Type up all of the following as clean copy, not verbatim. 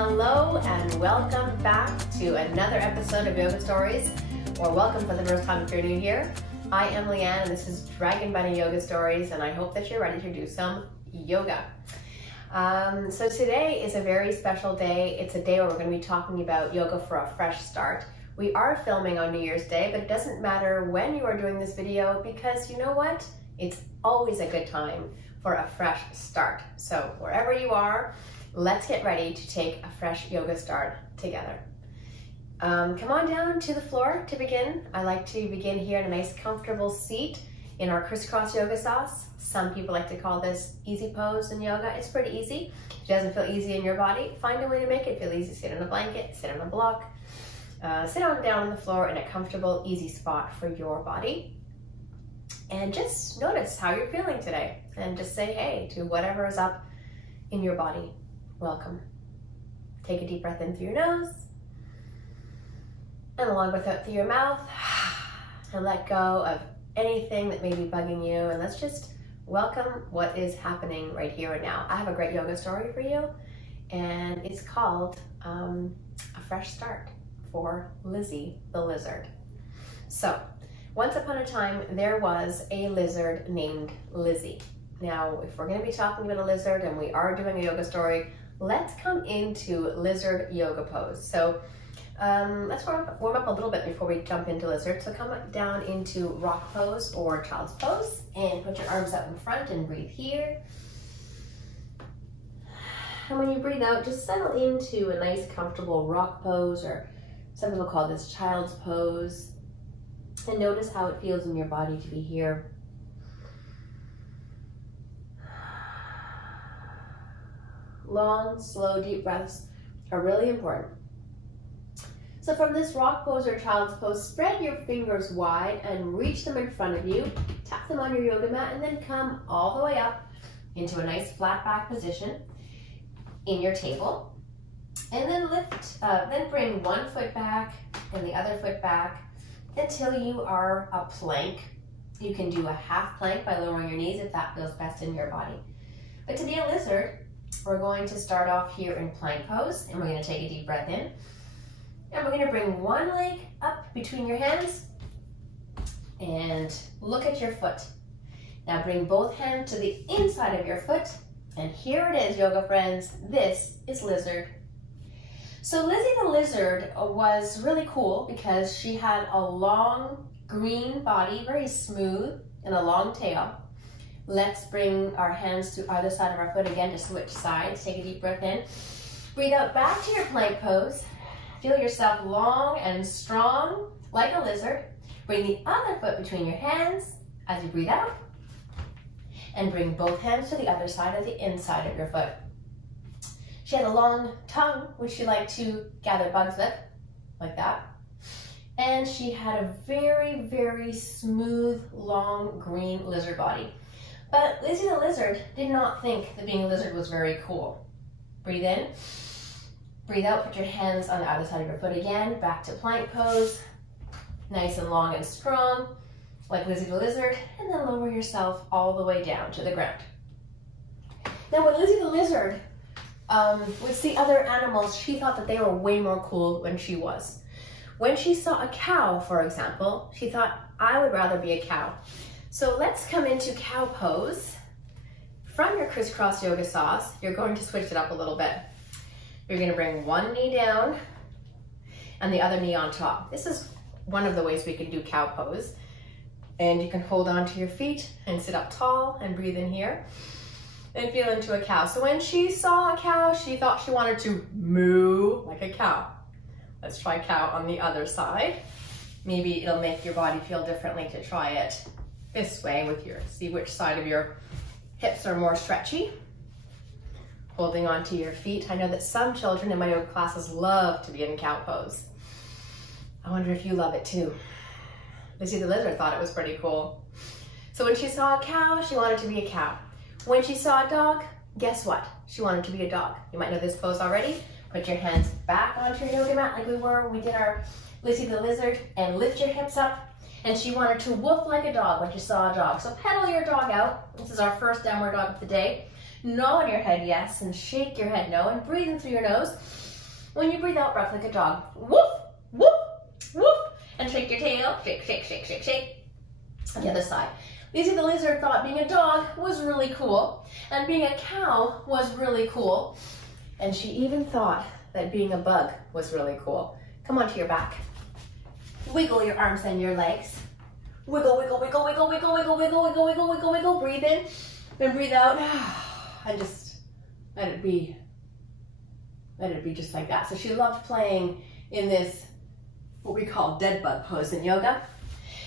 Hello and welcome back to another episode of Yoga Stories, or welcome for the first time if you're new here. I am Leanne and this is Dragon Bunny Yoga Stories, and I hope that you're ready to do some yoga. So today is a very special day. It's a day where we're going to be talking about yoga for a fresh start. We are filming on New Year's Day, but it doesn't matter when you are doing this video because you know what? It's always a good time for a fresh start. So wherever you are, let's get ready to take a fresh yoga start together. Come on down to the floor to begin. I like to begin here in a nice comfortable seat in our crisscross yoga sauce. Some people like to call this easy pose in yoga. It's pretty easy. If it doesn't feel easy in your body, find a way to make it feel easy. Sit on a blanket, sit on a block, sit on down on the floor in a comfortable, easy spot for your body. And just notice how you're feeling today and just say hey to whatever is up in your body. Welcome. Take a deep breath in through your nose and a long breath out through your mouth, and let go of anything that may be bugging you, and let's just welcome what is happening right here and now. I have a great yoga story for you, and it's called A Fresh Start for Lizzie the lizard. So once upon a time there was a lizard named Lizzie. Now if we're going to be talking about a lizard and we are doing a yoga story, let's come into lizard yoga pose. So let's warm up a little bit before we jump into lizard. So come down into rock pose or child's pose and put your arms out in front and breathe here. And when you breathe out, just settle into a nice comfortable rock pose, or some people call this child's pose. And notice how it feels in your body to be here. Long, slow, deep breaths are really important. So from this rock pose or child's pose, spread your fingers wide and reach them in front of you. Tap them on your yoga mat and then come all the way up into a nice flat back position in your table. And then then bring one foot back and the other foot back until you are a plank. You can do a half plank by lowering your knees if that feels best in your body. But to be a lizard, we're going to start off here in plank pose, and we're going to take a deep breath in. And we're going to bring one leg up between your hands and look at your foot. Now bring both hands to the inside of your foot, and here it is, yoga friends. This is lizard. So Lizzie the lizard was really cool because she had a long green body, very smooth, and a long tail. Let's bring our hands to either side of our foot again to switch sides. Take a deep breath in. Breathe out back to your plank pose. Feel yourself long and strong like a lizard. Bring the other foot between your hands as you breathe out. And bring both hands to the other side of the inside of your foot. She had a long tongue, which she liked to gather bugs with, like that. And she had a very, very smooth, long, green lizard body. But Lizzie the lizard did not think that being a lizard was very cool. Breathe in, breathe out, put your hands on the other side of your foot again, back to plank pose, nice and long and strong, like Lizzie the lizard, and then lower yourself all the way down to the ground. Now when Lizzie the lizard would see other animals, she thought that they were way more cool than she was. When she saw a cow, for example, she thought, I would rather be a cow. So let's come into cow pose. From your crisscross yoga sauce, you're going to switch it up a little bit. You're going to bring one knee down and the other knee on top. This is one of the ways we can do cow pose. And you can hold on to your feet and sit up tall and breathe in here and feel into a cow. So when she saw a cow, she thought she wanted to moo like a cow. Let's try cow on the other side. Maybe it'll make your body feel differently to try it this way with see which side of your hips are more stretchy. Holding onto your feet. I know that some children in my yoga classes love to be in cow pose. I wonder if you love it too. Lizzie the lizard thought it was pretty cool. So when she saw a cow, she wanted to be a cow. When she saw a dog, guess what? She wanted to be a dog. You might know this pose already. Put your hands back onto your yoga mat like we were when we did our Lizzie the lizard, and lift your hips up. And she wanted to woof like a dog when she saw a dog. So pedal your dog out. This is our first downward dog of the day. Nod your head yes and shake your head no and breathe in through your nose. When you breathe out, bark like a dog. Woof, woof, woof. And shake your tail. Shake, shake, shake, shake, shake. On the other side. Lizzie the lizard thought being a dog was really cool and being a cow was really cool. And she even thought that being a bug was really cool. Come onto your back. Wiggle your arms and your legs. Wiggle, wiggle, wiggle, wiggle, wiggle, wiggle, wiggle, wiggle, wiggle, wiggle, wiggle. Breathe in and breathe out. And just let it be. Let it be just like that. So she loved playing in this, what we call dead bug pose in yoga.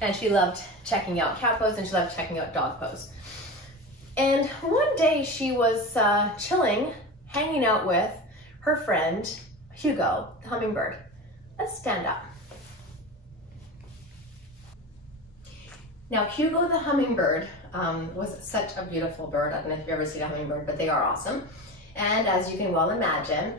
And she loved checking out cat pose and she loved checking out dog pose. And one day she was chilling, hanging out with her friend, Hugo, the hummingbird. Let's stand up. Now, Hugo the hummingbird was such a beautiful bird. I don't know if you've ever seen a hummingbird, but they are awesome. And as you can well imagine,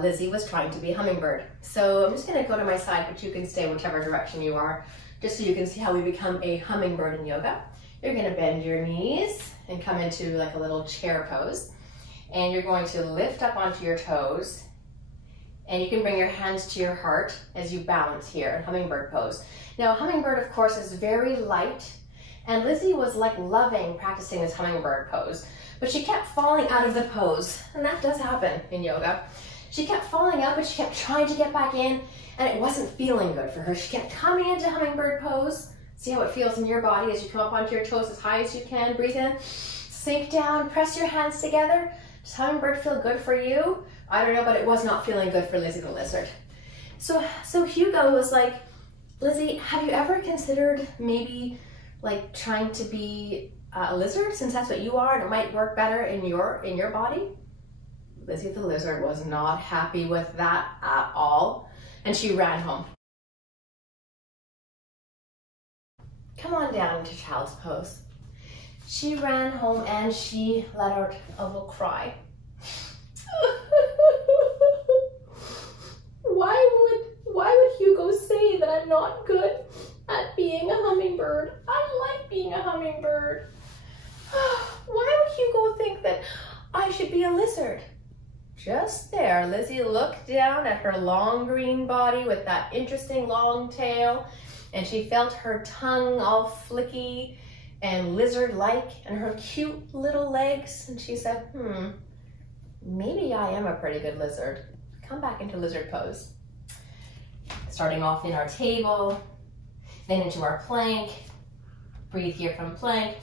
Lizzie was trying to be a hummingbird. So I'm just gonna go to my side, but you can stay whichever direction you are, just so you can see how we become a hummingbird in yoga. You're gonna bend your knees and come into like a little chair pose. And you're going to lift up onto your toes. And you can bring your hands to your heart as you balance here in hummingbird pose. Now, hummingbird, of course, is very light. And Lizzie was like loving practicing this hummingbird pose, but she kept falling out of the pose. And that does happen in yoga. She kept falling out, but she kept trying to get back in, and it wasn't feeling good for her. She kept coming into hummingbird pose. See how it feels in your body as you come up onto your toes as high as you can. Breathe in, sink down, press your hands together. Does hummingbird feel good for you? I don't know, but it was not feeling good for Lizzie the lizard. So Hugo was like, Lizzie, have you ever considered maybe like trying to be a lizard, since that's what you are and it might work better in your body? Lizzie the lizard was not happy with that at all, and she ran home. Come on down into child's pose. She ran home and she let out a little cry. Why would Hugo say that I'm not good at being a hummingbird? I like being a hummingbird. Why would Hugo think that I should be a lizard? Just there, Lizzie looked down at her long green body with that interesting long tail, and she felt her tongue all flicky and lizard-like and her cute little legs, and she said, maybe I am a pretty good lizard. Come back into lizard pose. Starting off in our table, then into our plank. Breathe here from plank.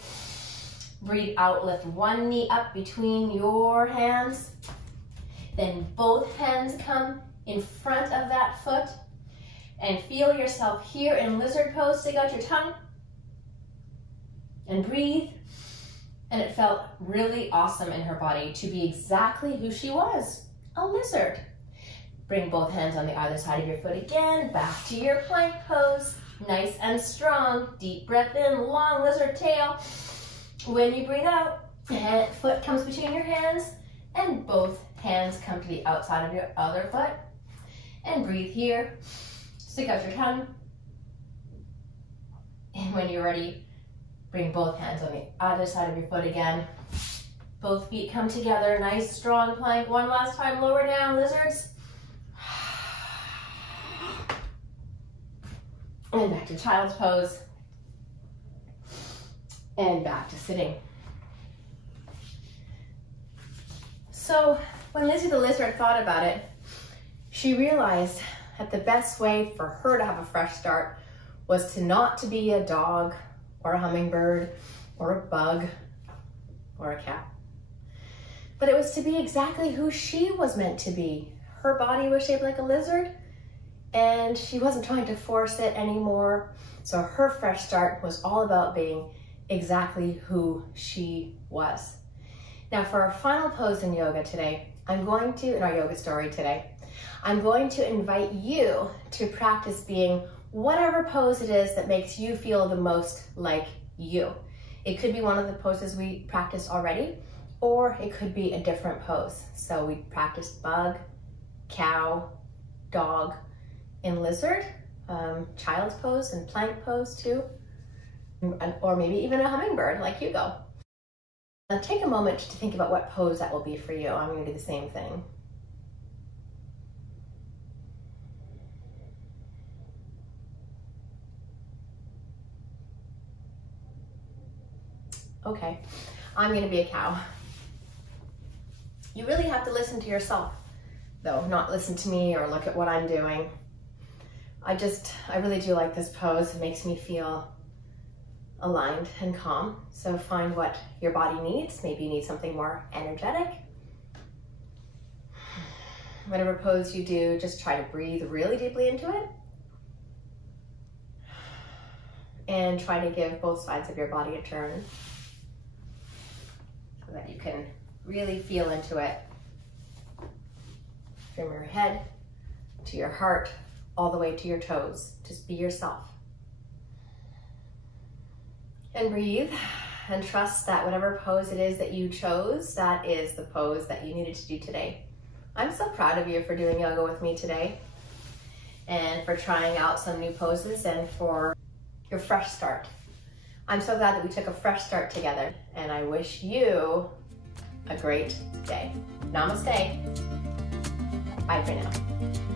Breathe out, lift one knee up between your hands. Then both hands come in front of that foot. And feel yourself here in lizard pose. Stick out your tongue. And breathe. And it felt really awesome in her body to be exactly who she was, a lizard. Bring both hands on the other side of your foot again, back to your plank pose. Nice and strong. Deep breath in, long lizard tail. When you breathe out, foot comes between your hands, and both hands come to the outside of your other foot. And breathe here. Stick out your tongue. And when you're ready, bring both hands on the other side of your foot again. Both feet come together, nice strong plank. One last time, lower down, lizards. And back to child's pose. And back to sitting. So when Lizzie the lizard thought about it, she realized that the best way for her to have a fresh start was to not to be a dog or a hummingbird or a bug or a cat, but it was to be exactly who she was meant to be. Her body was shaped like a lizard, and she wasn't trying to force it anymore. So her fresh start was all about being exactly who she was. Now for our final pose in yoga today, in our yoga story today, I'm going to invite you to practice being whatever pose it is that makes you feel the most like you. It could be one of the poses we practiced already, or it could be a different pose. So we practiced bug, cow, dog, and lizard, child's pose and plank pose too, or maybe even a hummingbird like Hugo. Now take a moment to think about what pose that will be for you. I'm going to do the same thing. Okay, I'm going to be a cow. You really have to listen to yourself, though, not listen to me or look at what I'm doing. I really do like this pose. It makes me feel aligned and calm. So find what your body needs. Maybe you need something more energetic. Whatever pose you do, just try to breathe really deeply into it. And try to give both sides of your body a turn so that you can really feel into it. From your head to your heart, all the way to your toes. Just be yourself. And breathe and trust that whatever pose it is that you chose, that is the pose that you needed to do today. I'm so proud of you for doing yoga with me today and for trying out some new poses and for your fresh start. I'm so glad that we took a fresh start together, and I wish you a great day. Namaste. Bye for now.